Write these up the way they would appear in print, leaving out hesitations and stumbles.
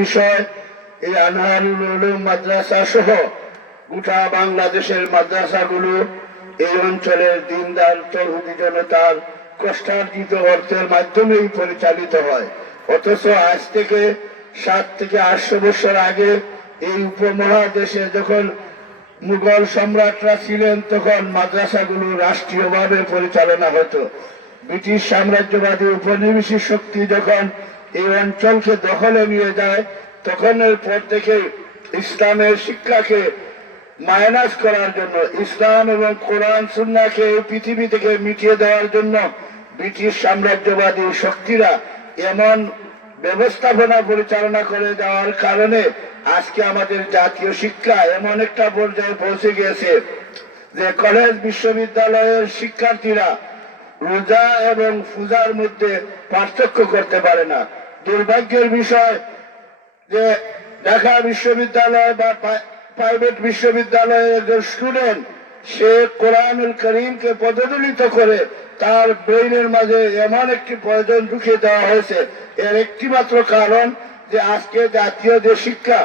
বিষয় এই আনহারুল উলুম মাদ্রাসা সহ গোটা বাংলাদেশের মাদ্রাসাগুলো এই অঞ্চলের দিনদার তৌহিদি জনতার কষ্টার্জিত অর্থের মাধ্যমেই পরিচালিত হয়। অথচ আজ থেকে 700 থেকে 800 বছর আগে এই উপমহাদেশে যখন মুঘল সম্রাটরা ছিলেন তখন মাদ্রাসাগুলো রাষ্ট্রীয়ভাবে পরিচালনা হতো। ব্রিটিশ সাম্রাজ্যবাদী উপনিবেশিক শক্তি যখন এই অঞ্চলকে দখলে নিয়ে যায় তখনের পর থেকে ইসলামের শিক্ষাকে মাইনাস করার জন্য, ইসলাম এবং কোরআন সুন্নাহকে পৃথিবী থেকে মিটিয়ে দেওয়ার জন্য ব্রিটিশ সাম্রাজ্যবাদী শক্তিরা এমন ব্যবস্থাপনা পরিচালনা করে যাওয়ার কারণে আজকে আমাদের জাতীয় শিক্ষা এমন একটা পর্যায়ে পৌঁছে গিয়েছে যে কলেজ বিশ্ববিদ্যালয়ের শিক্ষার্থীরা রোজা এবং পূজার মধ্যে পার্থক্য করতে পারে না। দুর্ভাগ্যের বিষয় যে ঢাকা বিশ্ববিদ্যালয় বা প্রাইভেট বিশ্ববিদ্যালয়ের একজন স্টুডেন্ট সে কোরআনুল করিমকে পদদলিত করে তার ব্রেইনের মাঝে এমন একটি প্রয়োজন ঢুকিয়ে দেওয়া হয়েছে। এর একটি মাত্র কারণ যে আজকে জাতীয় যে শিক্ষা,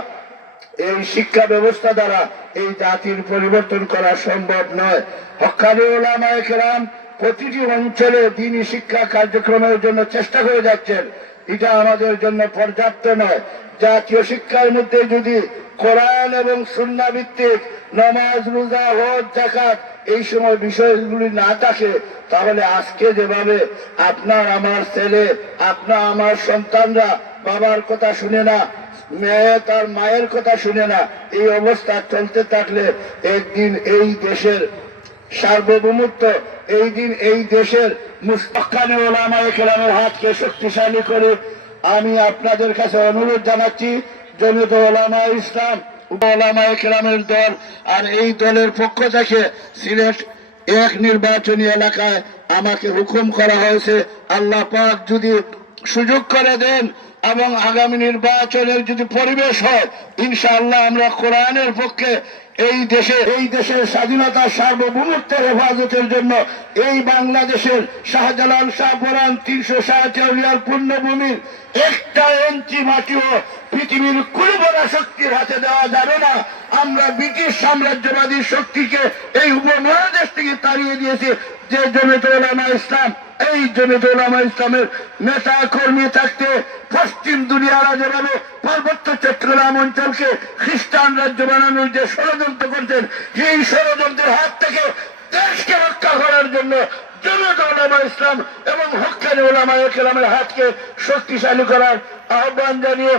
এই শিক্ষা ব্যবস্থা দ্বারা এই জাতির পরিবর্তন করা সম্ভব নয়। হক্কানি উলামায়ে কেরাম প্রতিটি অঞ্চলে দ্বীনি শিক্ষা কার্যক্রমের জন্য চেষ্টা করে যাচ্ছেন। এটা আমাদের জন্য পর্যাপ্ত নয়। জাতীয় শিক্ষার মধ্যে যদি কোরআন এবং সুন্নাহ ভিত্তিক নামাজ, রোজা, হজ, যাকাত এই সময় বিষয়গুলি না থাকে তাহলে আজকে যেভাবে আপনার আমার ছেলে, আপনার আমার সন্তানরা বাবার কথা শুনে না, মেয়ে তার মায়ের কথা শুনে না, এই অবস্থা চলতে থাকলে একদিন এই দেশের সার্বভৌমত্ব, এই দিন এই দেশের মুস্তাকানে ওলামায়ে কেরামের হাতকে শক্তিশালী করে আমি আপনাদের কাছে অনুরোধ জানাচ্ছি, জমিয়ত উলামায়ে ইসলাম উলামায়ে কেরামের দল আর এই দলের পক্ষ থেকে সিলেট 1 নির্বাচনী এলাকায় আমাকে হুকুম করা হয়েছে, আল্লাহ পাক যদি সুযোগ করে দেন এবং আগামী নির্বাচনের যদি পরিবেশ হয় ইনশাআল্লাহ আমরা কোরআনের পক্ষে এই দেশের স্বাধীনতা সার্বভৌমত্বের হেফাজতের জন্য এই বাংলাদেশের শাহজালাল শাহপরান 360 আউলিয়ার পূর্ণভূমির 1 ইঞ্চি মাটিও পৃথিবীর কোন বড় শক্তির হাতে দেওয়া যাবে না। আমরা ব্রিটিশ সাম্রাজ্যবাদী শক্তিকে এই উপমহাদেশ থেকে তাড়িয়ে দিয়েছি। যে জমিয়ত উলামায়ে ইসলাম, এই জমিয়ত উলামায়ে ইসলামের নেতা কর্মী থাকতে পশ্চিম দুনিয়ারা যেভাবে পার্বত্য চট্টগ্রাম অঞ্চলকে খ্রিস্টান রাজ্য বানানোর যে ষড়যন্ত্র করছেন, এই ষড়যন্ত্রের হাত থেকে দেশকে রক্ষা করার জন্য জমিয়ত উলামায়ে ইসলাম এবং হক্কানি উলামায়ে কেরামের হাতকে শক্তিশালী করার আহ্বান জানিয়ে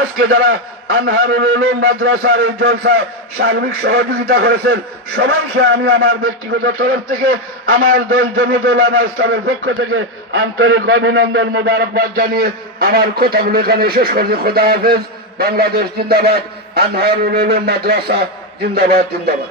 আজকে যারা আনহারুল উলুম মাদ্রাসার এই জলসায় সার্বিক সহযোগিতা করেছেন সবাইকে আমি আমার ব্যক্তিগত তরফ থেকে, আমার দল জমিয়ত উলামায়ে ইসলামের পক্ষ থেকে আন্তরিক অভিনন্দন মোবারকবাদ জানিয়ে আমার কথাগুলো এখানে শেষ করছি। খোদা হাফেজ। বাংলাদেশ জিন্দাবাদ। আনহারুল উলুম মাদ্রাসা জিন্দাবাদ, জিন্দাবাদ।